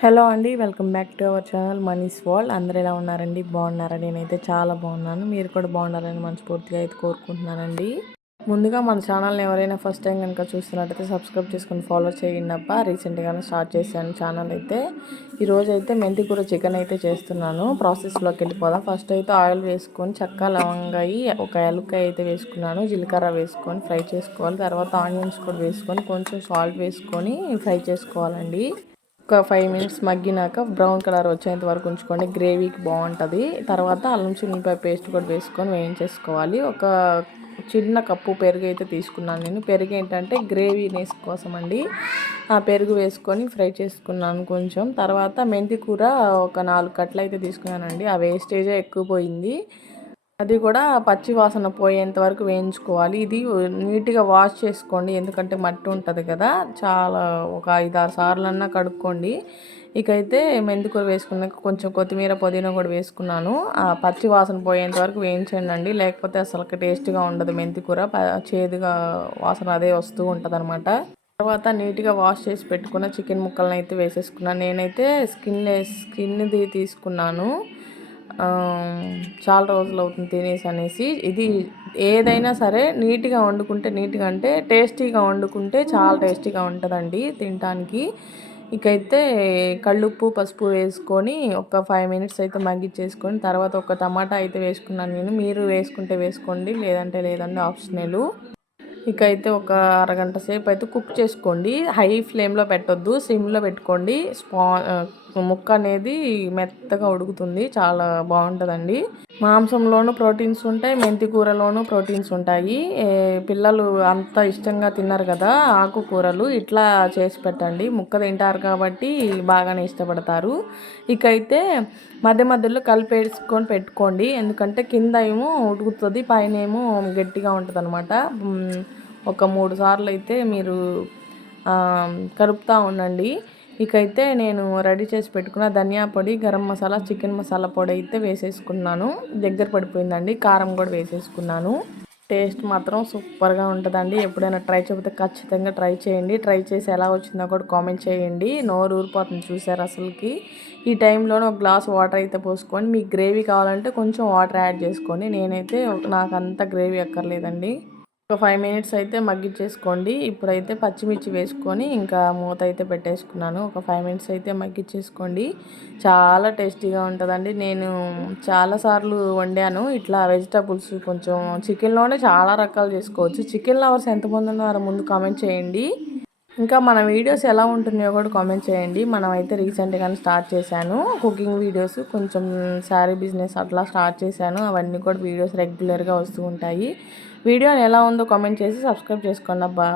Hello అండి, welcome back to our channel money's world. అందరూ ఎలా ఉన్నారండి? బాగున్నారా? నేనైతే చాలా బాగున్నాను. మీరు కూడా బాగుండాలని మనస్ఫూర్తిగా అయితే కోరుకుంటున్నానండి. ముందుగా మన ఛానల్ని ఎవరైనా ఫస్ట్ టైం కనుక చూస్తున్నట్టయితే సబ్స్క్రైబ్ చేసుకొని ఫాలో చేయండి అప్ప. రీసెంట్గానే స్టార్ట్ చేశాను ఛానల్ అయితే. ఈరోజు అయితే మెంతి కూర చికెన్ అయితే చేస్తున్నాను. ప్రాసెస్లోకి వెళ్ళిపోదాం. ఫస్ట్ అయితే ఆయిల్ వేసుకొని చెక్క లవంగాయి ఒక ఎలుకాయ అయితే వేసుకున్నాను. జీలకర్ర వేసుకొని ఫ్రై చేసుకోవాలి. తర్వాత ఆనియన్స్ కూడా వేసుకొని కొంచెం సాల్ట్ వేసుకొని ఫ్రై చేసుకోవాలండి. ఒక 5 మినిట్స్ మగ్గినాక బ్రౌన్ కలర్ వచ్చేంత వరకు ఉంచుకోండి. గ్రేవీకి బాగుంటుంది. తర్వాత అల్లం చిన్నిపాయ పేస్ట్ కూడా వేసుకొని వేయించేసుకోవాలి. ఒక చిన్న కప్పు పెరుగు అయితే తీసుకున్నాను నేను. పెరుగు ఏంటంటే గ్రేవీనెస్ కోసం అండి. ఆ పెరుగు వేసుకొని ఫ్రై చేసుకున్నాను కొంచెం. తర్వాత మెంతి కూర ఒక 4 కట్టలు అయితే తీసుకున్నానండి. ఆ వేస్టేజే ఎక్కువ పోయింది. అది కూడా పచ్చి వాసన పోయేంత వరకు వేయించుకోవాలి. ఇది నీట్గా వాష్ చేసుకోండి, ఎందుకంటే మట్టి ఉంటుంది కదా. చాలా ఒక 5-6 సార్లన్నా కడుక్కోండి. ఇకైతే మెంతికూర వేసుకున్నాక కొంచెం కొత్తిమీర పుదీనా కూడా వేసుకున్నాను. ఆ పచ్చి వాసన పోయేంత వరకు వేయించండి, లేకపోతే అసలు టేస్ట్గా ఉండదు. మెంతికూర చేదుగా వాసన అదే వస్తూ ఉంటుంది అనమాట. తర్వాత నీట్గా వాష్ చేసి పెట్టుకున్న చికెన్ ముక్కలను అయితే వేసేసుకున్నాను. నేనైతే స్కిన్ది తీసుకున్నాను. చాలా రోజులు అవుతుంది తినేసి అనేసి. ఇది ఏదైనా సరే నీట్గా వండుకుంటే, నీట్గా అంటే టేస్టీగా వండుకుంటే చాలా టేస్టీగా ఉంటుందండి తినడానికి. ఇకైతే కళ్ళుప్పు పసుపు వేసుకొని ఒక 5 మినిట్స్ అయితే మగ్గిచ్చేసుకొని తర్వాత ఒక టమాటా అయితే వేసుకున్నాను నేను. మీరు వేసుకుంటే వేసుకోండి, లేదంటే లేదండి, ఆప్షనల్. ఇకైతే ఒక అరగంట సేపు అయితే కుక్ చేసుకోండి. హై ఫ్లేమ్లో పెట్టొద్దు, సిమ్లో పెట్టుకోండి. ముక్క అనేది మెత్తగా ఉడుకుతుంది, చాలా బాగుంటుందండి. మాంసంలోనూ ప్రోటీన్స్ ఉంటాయి, మెంతి కూరలోనూ ప్రోటీన్స్ ఉంటాయి. పిల్లలు అంత ఇష్టంగా తిన్నారు కదా ఆకుకూరలు, ఇట్లా చేసి పెట్టండి. ముక్క తింటారు కాబట్టి బాగానే ఇష్టపడతారు. ఇకైతే మధ్య మధ్యలో కలిపేసుకొని పెట్టుకోండి, ఎందుకంటే కింద ఏమో ఉడుకుతుంది, పైన ఏమో గట్టిగా ఉంటుంది అనమాట. ఒక 3 సార్లు అయితే మీరు కలుపుతూ ఉండండి. ఇకైతే నేను రెడీ చేసి పెట్టుకున్న ధనియా పొడి, గరం మసాలా, చికెన్ మసాలా పొడి అయితే వేసేసుకున్నాను. దగ్గర పడిపోయిందండి. కారం కూడా వేసేసుకున్నాను. టేస్ట్ మాత్రం సూపర్గా ఉంటుందండి. ఎప్పుడైనా ట్రై చేయకపోతే ఖచ్చితంగా ట్రై చేయండి. ట్రై చేసి ఎలా వచ్చిందో కూడా కామెంట్ చేయండి. నోరు ఊరిపోతుంది చూసారు అసలుకి. ఈ టైంలోనే ఒక గ్లాస్ వాటర్ అయితే పోసుకొని, మీకు గ్రేవీ కావాలంటే కొంచెం వాటర్ యాడ్ చేసుకోండి. నేనైతే నాకు అంత గ్రేవీ అక్కర్లేదండి. ఒక 5 మినిట్స్ అయితే మగ్గిచ్చేసుకోండి. ఇప్పుడైతే పచ్చిమిర్చి వేసుకొని ఇంకా మూత అయితే పెట్టేసుకున్నాను. ఒక 5 మినిట్స్ అయితే మగ్గిచ్చేసుకోండి. చాలా టేస్టీగా ఉంటుందండి. నేను చాలాసార్లు వండాను ఇట్లా వెజిటబుల్స్. కొంచెం చికెన్లోనే చాలా రకాలు చేసుకోవచ్చు. చికెన్ లవర్స్ ఎంతమంది ఉన్నారో ముందు కామెంట్ చేయండి. ఇంకా మన వీడియోస్ ఎలా ఉంటున్నాయో కూడా కామెంట్ చేయండి. మనమైతే రీసెంట్గానే స్టార్ట్ చేశాను కుకింగ్ వీడియోస్. కొంచెం శారీ బిజినెస్ అట్లా స్టార్ట్ చేశాను. అవన్నీ కూడా వీడియోస్ రెగ్యులర్గా వస్తూ ఉంటాయి. వీడియోని ఎలా ఉందో కామెంట్ చేసి సబ్స్క్రైబ్ చేసుకోండి అబ్బా.